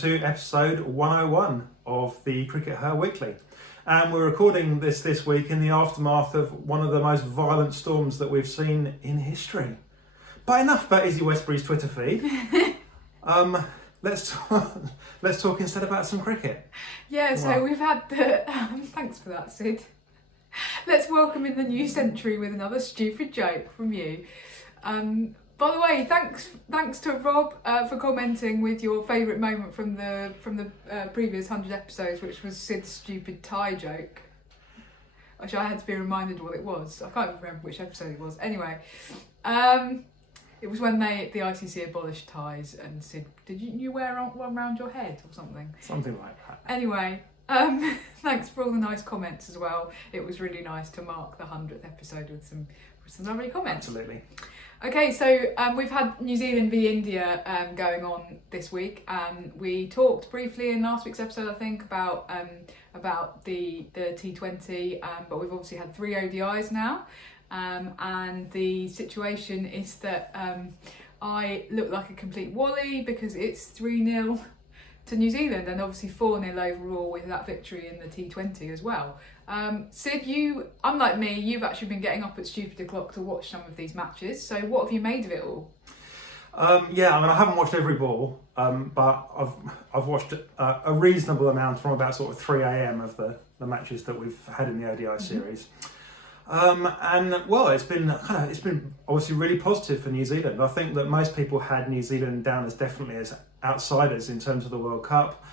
to episode 101 of the CRICKETher Weekly. And we're recording this week in the aftermath of one of the most violent storms that we've seen in history. But enough about Izzy Westbury's Twitter feed. Let's talk instead about some cricket. Yeah, so we've had the... thanks for that, Sid. Let's welcome in the new century with another stupid joke from you. By the way, thanks to Rob for commenting with your favourite moment from the previous 100 episodes, which was Sid's stupid tie joke. Which I had to be reminded what it was. I can't remember which episode it was. Anyway, it was when the ICC abolished ties, and Sid, did you wear one round your head or something? Something like that. Anyway, thanks for all the nice comments as well. It was really nice to mark the 100th episode with some lovely comments. Absolutely. Okay, so we've had New Zealand v India going on this week. We talked briefly in last week's episode, I think, about the T20, but we've obviously had 3 ODIs now. And the situation is that I look like a complete wally because it's 3-0 to New Zealand, and obviously 4-0 overall with that victory in the T20 as well. Sid, you, unlike me, you've actually been getting up at stupid o'clock to watch some of these matches. So what have you made of it all? Yeah, I mean, I haven't watched every ball, but I've watched a reasonable amount from about sort of 3 a.m. of the matches that we've had in the ODI series. And well, it's been obviously really positive for New Zealand. I think that most people had New Zealand down as definitely as outsiders in terms of the World Cup.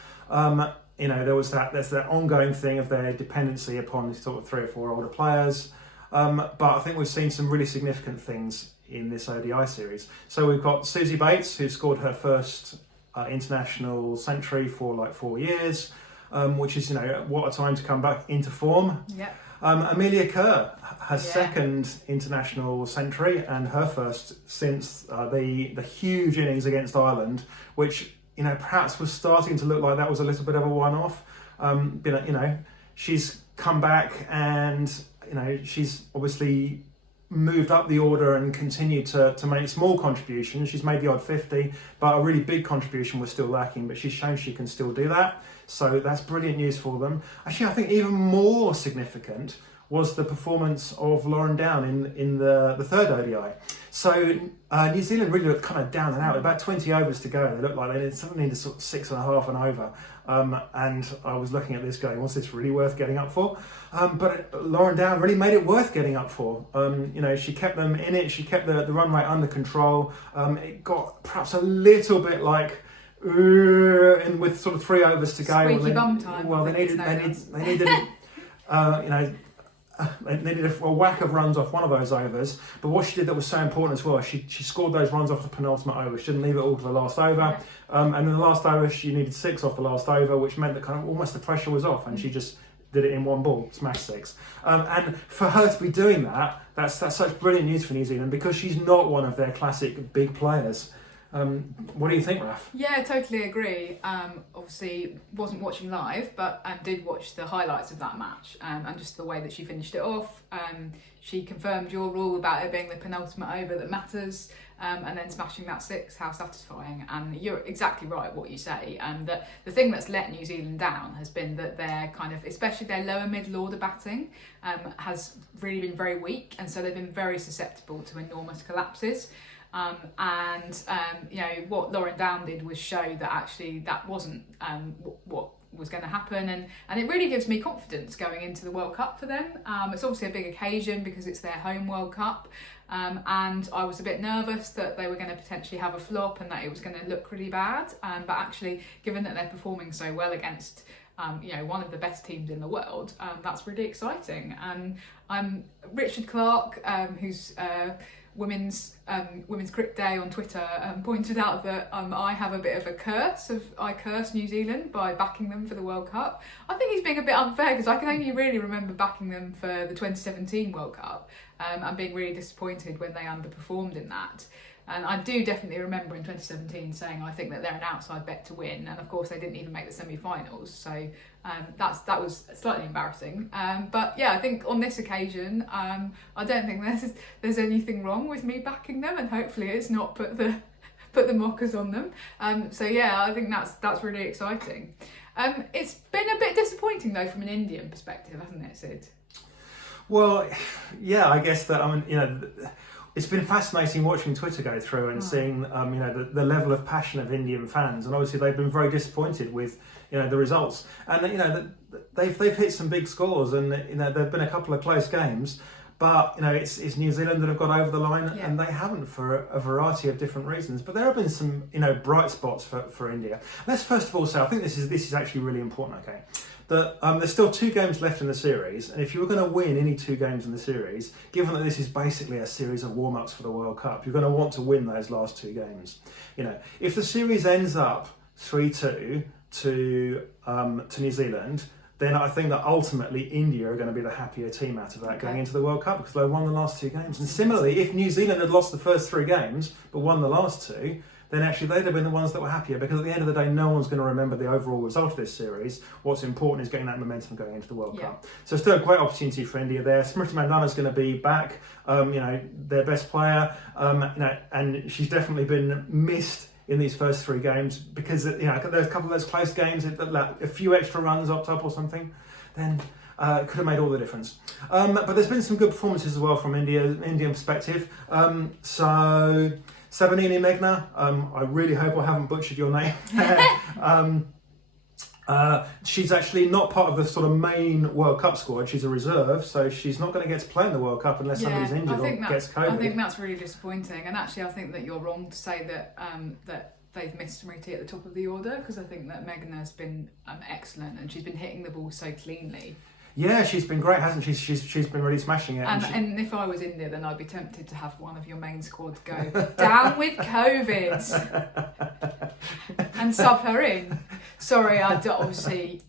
There's that ongoing thing of their dependency upon sort of 3 or 4 older players. But I think we've seen some really significant things in this ODI series. So we've got Susie Bates, who scored her first international century for like 4 years, which is, what a time to come back into form. Yeah. Amelia Kerr, her second international century and her first since the huge innings against Ireland, which perhaps was starting to look like that was a little bit of a one-off. She's come back and she's obviously moved up the order and continued to make small contributions. She's made the odd 50, but a really big contribution was still lacking, but she's shown she can still do that. So that's brilliant news for them. Actually, I think even more significant was the performance of Lauren Down in the third ODI. So New Zealand really looked kind of down and out. About 20 overs to go. They looked like they needed sort of 6.5 and over. And I was looking at this going, was this really worth getting up for? But Lauren Down really made it worth getting up for. She kept them in it. She kept the run rate under control. It got perhaps a little bit like, and with sort of 3 overs to go. Squeaky bum time. Well, they needed a whack of runs off one of those overs. But what she did that was so important as well, she scored those runs off the penultimate over. She didn't leave it all to the last over. Right. And in the last over, she needed 6 off the last over, which meant that kind of almost the pressure was off, and she just did it in one ball, smash 6. And for her to be doing that, that's such brilliant news for New Zealand, because she's not one of their classic big players. What do you think, Raf? Yeah, totally agree. Obviously wasn't watching live, but did watch the highlights of that match, and just the way that she finished it off. She confirmed your rule about it being the penultimate over that matters, and then smashing that 6, how satisfying. And you're exactly right what you say. That the thing that's let New Zealand down has been that their kind of, especially their lower middle order batting, has really been very weak, and so they've been very susceptible to enormous collapses. What Lauren Down did was show that actually that wasn't what was going to happen, and it really gives me confidence going into the World Cup for them. It's obviously a big occasion because it's their home World Cup, and I was a bit nervous that they were going to potentially have a flop and that it was going to look really bad, but actually, given that they're performing so well against one of the best teams in the world, that's really exciting. And Richard Clark, who's Women's Cricket Day on Twitter, pointed out that I have a bit of a curse I curse New Zealand by backing them for the World Cup. I think he's being a bit unfair because I can only really remember backing them for the 2017 World Cup and being really disappointed when they underperformed in that. And I do definitely remember in 2017 saying I think that they're an outside bet to win, and of course they didn't even make the semi-finals, so that was slightly embarrassing. But yeah, I think on this occasion, I don't think there's anything wrong with me backing them, and hopefully it's not put put the mockers on them. So yeah, I think that's really exciting. It's been a bit disappointing though from an Indian perspective, hasn't it, Sid? Well, yeah, I guess that, I mean, it's been fascinating watching Twitter go through and seeing, the level of passion of Indian fans, and obviously they've been very disappointed with, the results, and they've hit some big scores, and there've been a couple of close games, but it's New Zealand that have got over the line, and they haven't for a variety of different reasons. But there have been some bright spots for India. Let's first of all say, I think this is actually really important. Okay. That there's still 2 games left in the series, and if you were going to win any 2 games in the series, given that this is basically a series of warm-ups for the World Cup, you're going to want to win those last 2 games. If the series ends up 3-2 to New Zealand, then I think that ultimately India are going to be the happier team out of that going into the World Cup, because they won the last 2 games. And similarly, if New Zealand had lost the first 3 games but won the last 2, then actually they'd have been the ones that were happier, because at the end of the day, no one's going to remember the overall result of this series. What's important is getting that momentum going into the World Cup. So still a great opportunity for India there. Smriti Mandhana's going to be back, their best player, and she's definitely been missed in these first 3 games, because there's a couple of those close games, a few extra runs up top or something, then it could have made all the difference. But there's been some good performances as well from Indian perspective. So Sabanini Meghna, I really hope I haven't butchered your name. She's actually not part of the sort of main World Cup squad. She's a reserve, so she's not going to get to play in the World Cup unless somebody's injured or gets COVID. I think that's really disappointing. And actually, I think that you're wrong to say that that they've missed Smriti at the top of the order, because I think that Meghna's been excellent, and she's been hitting the ball so cleanly. Yeah, she's been great, hasn't she? She's been really smashing it. And if I was India, then I'd be tempted to have one of your main squad go down with COVID and sub her in. Sorry, I obviously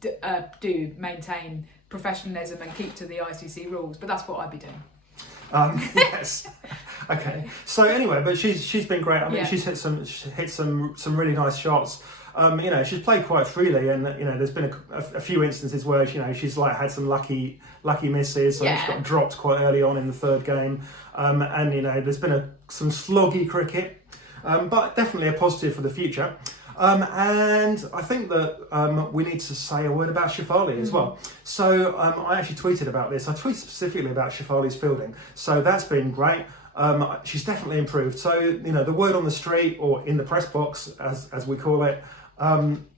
do maintain professionalism and keep to the ICC rules, but that's what I'd be doing. Yes. Okay. So anyway, but she's been great. I mean, she's hit some really nice shots. She's played quite freely, and there's been a few instances where she's had some lucky misses. So she got dropped quite early on in the 3rd game, and there's been some sloggy cricket, but definitely a positive for the future. And I think that we need to say a word about Shefali as well. So I actually tweeted about this. I tweeted specifically about Shefali's fielding. So that's been great. She's definitely improved. So, the word on the street, or in the press box, as we call it,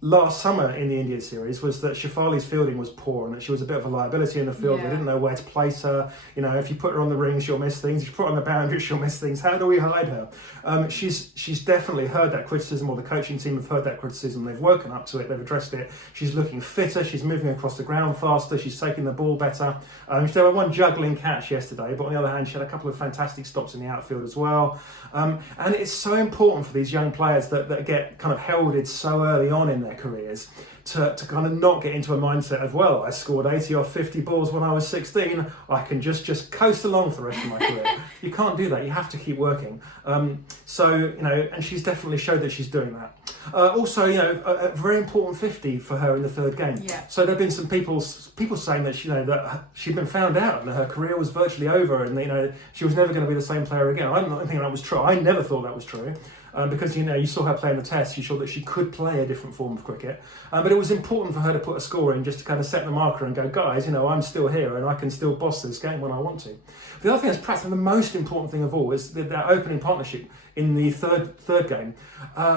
last summer in the India series was that Shefali's fielding was poor, and that she was a bit of a liability in the field. They didn't know where to place her. If you put her on the rings, she'll miss things. If you put her on the boundaries, she'll miss things. How do we hide her? She's definitely heard that criticism, or the coaching team have heard that criticism. They've woken up to it. They've addressed it. She's looking fitter. She's moving across the ground faster. She's taking the ball better. She had one juggling catch yesterday, but on the other hand, she had a couple of fantastic stops in the outfield as well. And it's so important for these young players that get kind of heralded so early on in their careers to kind of not get into a mindset of, well, I scored 80 off 50 balls when I was 16, I can just coast along for the rest of my career. You can't do that. You have to keep working. And she's definitely showed that she's doing that. Also, a very important 50 for her in the 3rd game. Yeah. So there have been some people saying that that she'd been found out and her career was virtually over, and she was never going to be the same player again. I don't think that was true. I never thought that was true. Because you saw her play in the test, you saw that she could play a different form of cricket, but it was important for her to put a score in, just to kind of set the marker and go, guys, I'm still here and I can still boss this game when I want to. The other thing that's perhaps the most important thing of all is that opening partnership in the third game,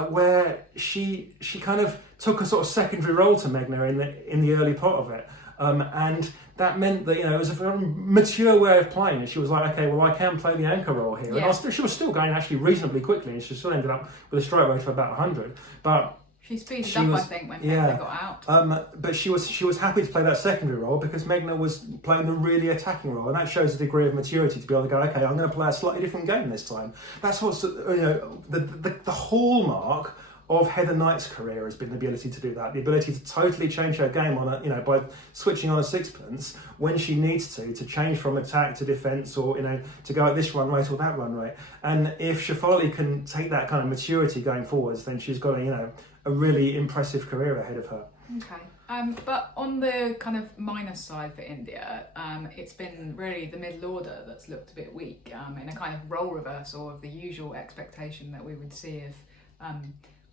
where she kind of took a sort of secondary role to Meghna in the early part of it, and that meant that it was a very mature way of playing. And she was like, okay, well, I can play the anchor role here. Yeah. And she was still going actually reasonably quickly, and she still ended up with a strike rate of about 100. But she speeded up, I think, when Meghna got out. But she was happy to play that secondary role, because Meghna was playing the really attacking role, and that shows a degree of maturity to be able to go, okay, I'm going to play a slightly different game this time. That's what's the hallmark of Heather Knight's career has been the ability to do that, the ability to totally change her game on by switching on a sixpence when she needs to change from attack to defence, or to go at this run rate or that run rate. And if Shefali can take that kind of maturity going forwards, then she's got a really impressive career ahead of her. Okay. But on the kind of minus side for India, it's been really the middle order that's looked a bit weak, in a kind of role reversal of the usual expectation that we would see of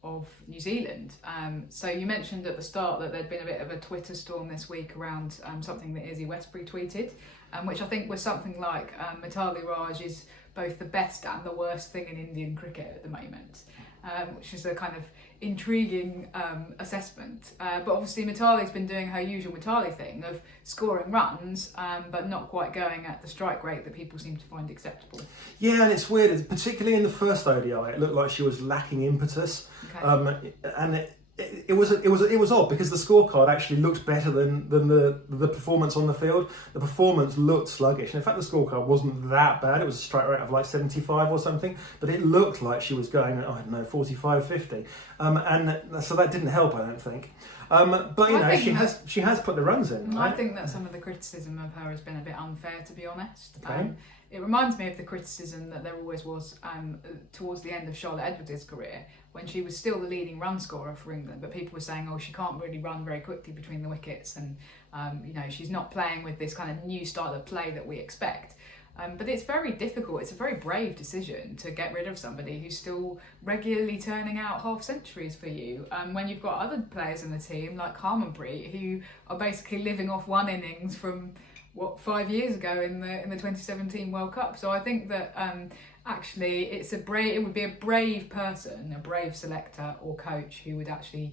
of New Zealand. So you mentioned at the start that there'd been a bit of a Twitter storm this week around something that Izzy Westbury tweeted, which I think was something like Mitali Raj is both the best and the worst thing in Indian cricket at the moment, which is a kind of intriguing assessment. But obviously Mitali's been doing her usual Mitali thing of scoring runs, but not quite going at the strike rate that people seem to find acceptable. Yeah, and it's weird, particularly in the first ODI, it looked like she was lacking impetus. Okay. And it was odd because the scorecard actually looked better than the performance on the field. The performance looked sluggish. And in fact, the scorecard wasn't that bad. It was a strike rate of like 75 or something, but it looked like she was going at, I don't know, 45, 50. And so that didn't help, I don't think. But you know, she has put the runs in. Right? I think that some of the criticism of her has been a bit unfair, to be honest. Okay. It reminds me of the criticism that there always was towards the end of Charlotte Edwards' career, when she was still the leading run scorer for England, but people were saying, oh, she can't really run very quickly between the wickets, and you know, she's not playing with this kind of new style of play that we expect. But it's very difficult. It's a very brave decision to get rid of somebody who's still regularly turning out half centuries for you. When you've got other players in the team like Harmanpreet, who are basically living off one innings from 5 years ago in the 2017 World Cup. So I think that actually it would be a brave person, a brave selector or coach who would actually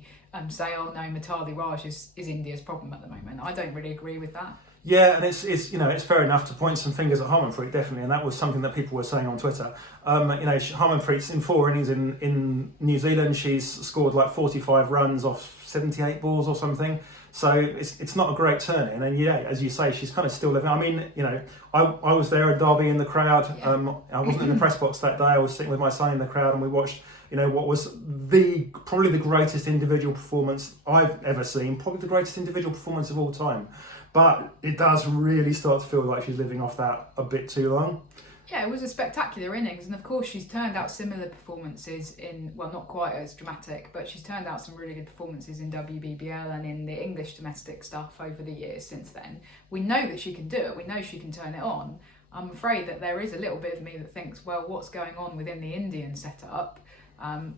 say, oh no, Mitali Raj is India's problem at the moment. I don't really agree with that. Yeah, and it's you know, it's fair enough to point some fingers at Harmanpreet, definitely, and that was something that people were saying on Twitter. You know, Harmanpreet's in 4 innings in New Zealand. She's scored like 45 runs off 78 balls or something. So it's not a great turn in, and yeah, as you say, she's kind of still living. I mean, you know, I was there at Derby in the crowd. Yeah. I wasn't in the press box that day. I was sitting with my son in the crowd, and we watched, you know, what was probably the greatest individual performance I've ever seen, probably the greatest individual performance of all time. But it does really start to feel like she's living off that a bit too long. Yeah, it was a spectacular innings, and of course she's turned out similar performances in, well, not quite as dramatic, but she's turned out some really good performances in WBBL and in the English domestic stuff over the years since then. We know that she can do it, we know she can turn it on. I'm afraid that there is a little bit of me that thinks, well, what's going on within the Indian setup,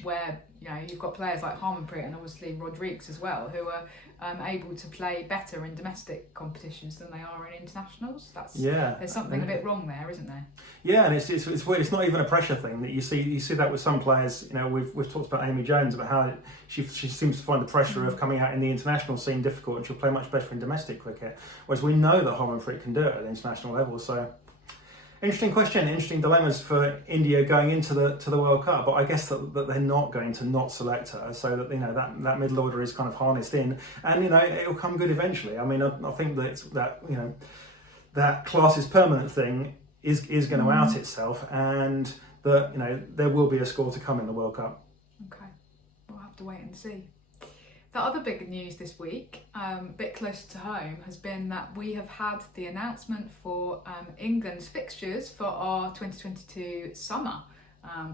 where, you know, you've got players like Harmanpreet and obviously Rodriguez as well, who are able to play better in domestic competitions than they are in internationals. There's something a bit wrong there, isn't there? Yeah, and it's weird. It's not even a pressure thing that you see that with some players. You know, we've talked about Amy Jones, about how she seems to find the pressure of coming out in the international scene difficult, and she'll play much better in domestic cricket. Whereas we know that Harmanpreet can do it at the international level. So. Interesting question, interesting dilemmas for India going into the World Cup, but I guess that they're not going to not select her, so that, you know, that middle order is kind of harnessed in, and, you know, it'll come good eventually. I mean, I think that you know, that class is permanent thing is going to out itself, and that, you know, there will be a score to come in the World Cup. Okay, we'll have to wait and see. The other big news this week, a bit closer to home, has been that we have had the announcement for England's fixtures for our 2022 summer,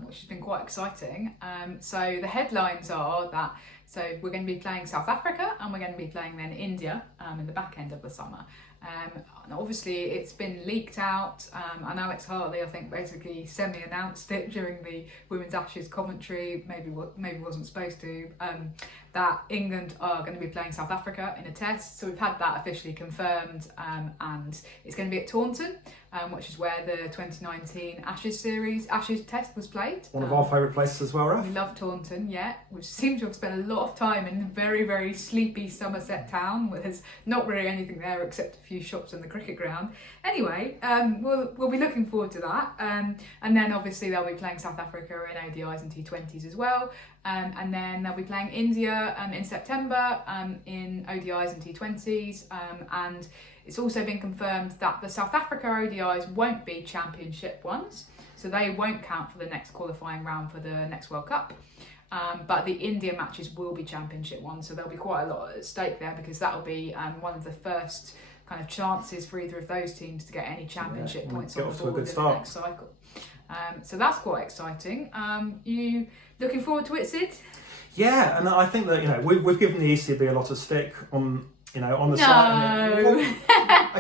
which has been quite exciting. So the headlines are that we're going to be playing South Africa and we're going to be playing then India in the back end of the summer. And obviously it's been leaked out, and Alex Hartley, I think, basically semi-announced it during the Women's Ashes commentary, maybe wasn't supposed to, that England are going to be playing South Africa in a test. So we've had that officially confirmed, and it's going to be at Taunton, which is where the 2019 Ashes test was played. One of our favourite places as well, Raf. We love Taunton, yeah. We seem to have spent a lot of time in very, very sleepy Somerset town, where there's not really anything there except a few shops and the cricket ground. Anyway, we'll be looking forward to that. And then obviously they'll be playing South Africa in ODIs and T20s as well. And then they'll be playing India in September in ODIs and T20s. And it's also been confirmed that the South Africa ODIs won't be championship ones, so they won't count for the next qualifying round for the next World Cup. But the India matches will be championship ones, so there'll be quite a lot at stake there, because that'll be one of the first kind of chances for either of those teams to get any championship points on the board in the next cycle. So that's quite exciting. You looking forward to it, Sid? Yeah, and I think that, you know, we've given the ECB a lot of stick on, you know, on the side. No.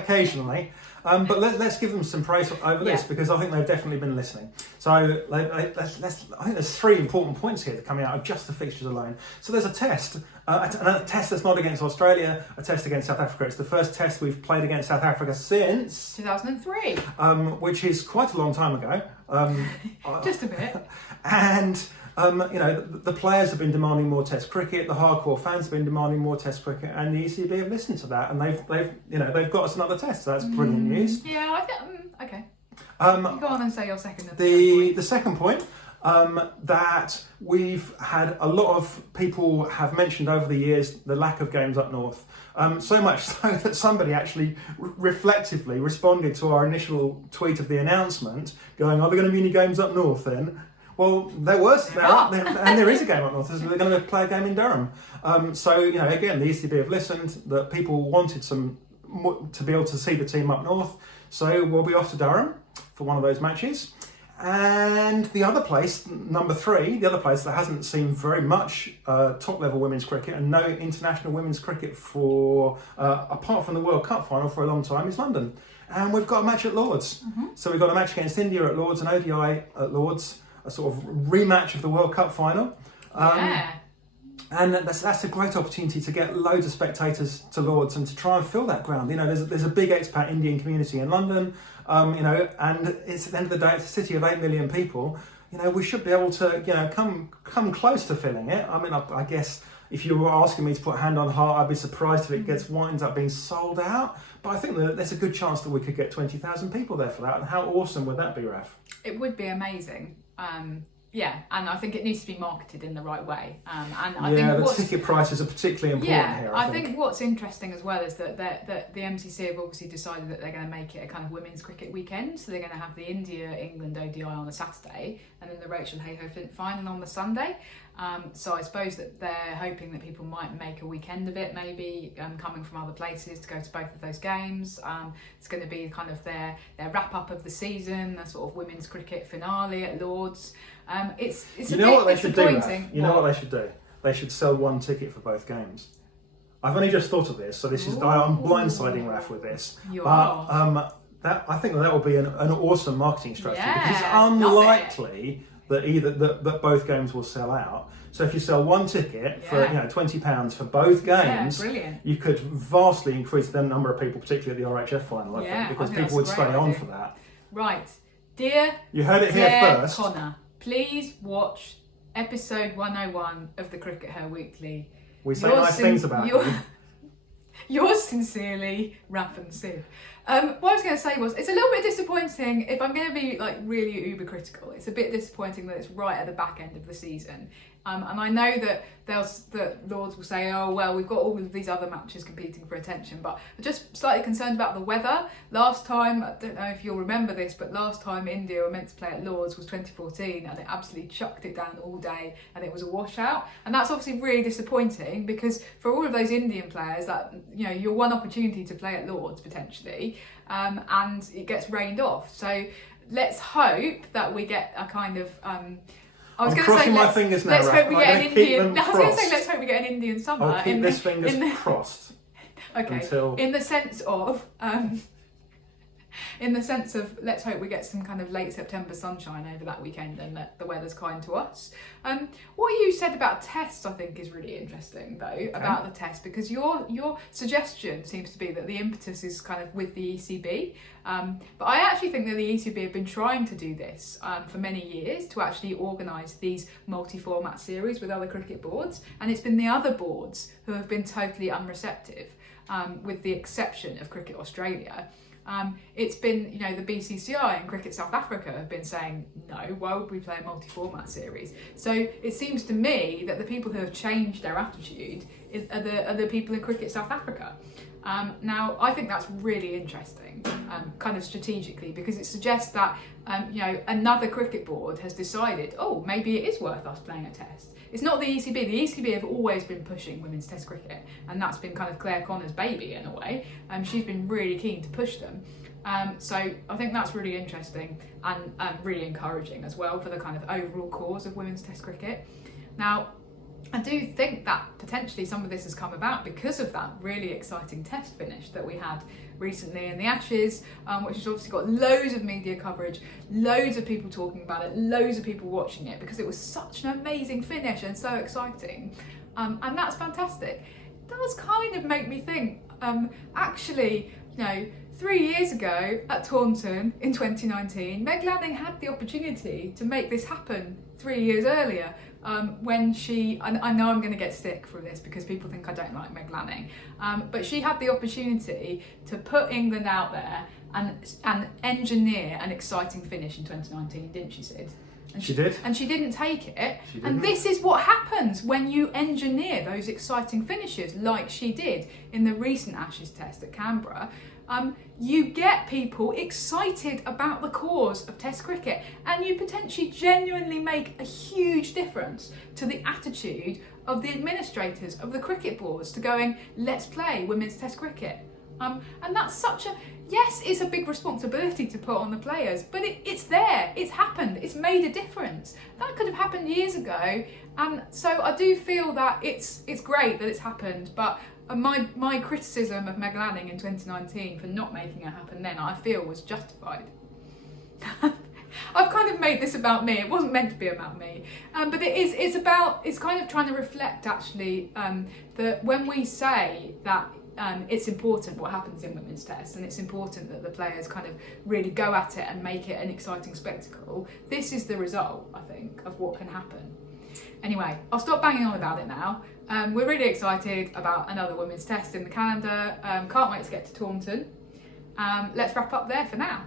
occasionally. But let's give them some praise over this, because I think they've definitely been listening. So I think there's 3 important points here that coming out of just the fixtures alone. So there's a test that's not against Australia, a test against South Africa. It's the first test we've played against South Africa since 2003, which is quite a long time ago. just a bit. And the players have been demanding more Test cricket. The hardcore fans have been demanding more Test cricket, and the ECB have listened to that, and they've got us another test. So that's brilliant news. Yeah, I think. Okay. You go on and say your second. The second point that we've had a lot of people have mentioned over the years the lack of games up north. So much so that somebody actually reflectively responded to our initial tweet of the announcement, going, "Are there going to be any games up north then?" Well, there was, and there is a game up north. They're going to play a game in Durham. So, again, the ECB have listened, that people wanted to be able to see the team up north. So we'll be off to Durham for one of those matches. And the other place, number 3, the other place that hasn't seen very much top-level women's cricket and no international women's cricket for, apart from the World Cup final, for a long time, is London. And we've got a match at Lords. Mm-hmm. So we've got a match against India at Lords, an ODI at Lords, a sort of rematch of the World Cup final. And that's a great opportunity to get loads of spectators to Lords and to try and fill that ground. There's a big expat Indian community in London, and it's at the end of the day, it's a city of 8 million people. We should be able to, come close to filling it. I mean, I guess if you were asking me to put a hand on heart, I'd be surprised if it winds up being sold out. But I think that there's a good chance that we could get 20,000 people there for that. And how awesome would that be, Raf? It would be amazing. And I think it needs to be marketed in the right way. And I think the ticket prices are particularly important here. I think what's interesting as well is that the MCC have obviously decided that they're going to make it a kind of women's cricket weekend. So they're going to have the India-England ODI on the Saturday, and then the Rachel Hayhoe final on the Sunday. So I suppose that they're hoping that people might make a weekend of it, maybe coming from other places to go to both of those games. It's going to be kind of their wrap-up of the season, the sort of women's cricket finale at Lords. It's a bit what they should do, disappointing. You know what they should do? They should sell one ticket for both games. I've only just thought of this, so this is I'm blindsiding Raf with this. I think that will be an awesome marketing strategy, because it's unlikely that both games will sell out. So if you sell one ticket for £20 for both games, you could vastly increase the number of people, particularly at the RHF final, I think, because people would stay on for that. Right, dear, you heard it here first. Connor, please watch episode 101 of the CRICKETher Weekly. We say nice things about you. Yours sincerely, Raf and Sid. What I was going to say was, it's a little bit disappointing, if I'm going to be really uber critical, it's a bit disappointing that it's right at the back end of the season. And I know that Lords will say, oh, well, we've got all of these other matches competing for attention, but I'm just slightly concerned about the weather. Last time, I don't know if you'll remember this, but last time India were meant to play at Lords was 2014, and it absolutely chucked it down all day, and it was a washout. And that's obviously really disappointing, because for all of those Indian players, that your one opportunity to play at Lords potentially, and it gets rained off. So let's hope that we get a kind of I was going to say, let's hope we get an Indian. I was going to say, let's hope we get an Indian summer. I'll keep this fingers crossed. Okay. In the sense of, let's hope we get some kind of late September sunshine over that weekend, and that the weather's kind to us. What you said about tests, I think, is really interesting, though, about the test, because your suggestion seems to be that the impetus is kind of with the ECB. But I actually think that the ECB have been trying to do this for many years, to actually organise these multi-format series with other cricket boards, and it's been the other boards who have been totally unreceptive, with the exception of Cricket Australia. It's been, the BCCI and Cricket South Africa have been saying, no, why would we play a multi-format series? So it seems to me that the people who have changed their attitude are the people in Cricket South Africa. Now, I think that's really interesting, kind of strategically, because it suggests that, another cricket board has decided, oh, maybe it is worth us playing a test. It's not the ECB. The ECB have always been pushing women's test cricket, and that's been kind of Claire Connor's baby in a way. She's been really keen to push them. So I think that's really interesting and really encouraging as well for the kind of overall cause of women's test cricket. Now, I do think that potentially some of this has come about because of that really exciting test finish that we had recently in the Ashes, which has obviously got loads of media coverage, loads of people talking about it, loads of people watching it because it was such an amazing finish and so exciting. And that's fantastic. It does kind of make me think, actually, 3 years ago at Taunton in 2019, Meg Lanning had the opportunity to make this happen 3 years earlier, when she, and I know I'm going to get stick for this because people think I don't like Meg Lanning, but she had the opportunity to put England out there and engineer an exciting finish in 2019, didn't she, Sid? And she did. And she didn't take it. She didn't. And this is what happens when you engineer those exciting finishes like she did in the recent Ashes test at Canberra. You get people excited about the cause of Test cricket, and you potentially genuinely make a huge difference to the attitude of the administrators of the cricket boards to going, let's play women's Test cricket. And that's such a, yes, it's a big responsibility to put on the players, but it's there, it's happened, it's made a difference. That could have happened years ago, and so I do feel that it's great that it's happened, but my criticism of Meg Lanning in 2019 for not making it happen then, I feel, was justified. I've kind of made this about me. It wasn't meant to be about me, but it's kind of trying to reflect actually that when we say that it's important what happens in women's tests, and it's important that the players kind of really go at it and make it an exciting spectacle. This is the result, I think, of what can happen. Anyway, I'll stop banging on about it now. We're really excited about another women's test in the calendar. Can't wait to get to Taunton. Let's wrap up there for now.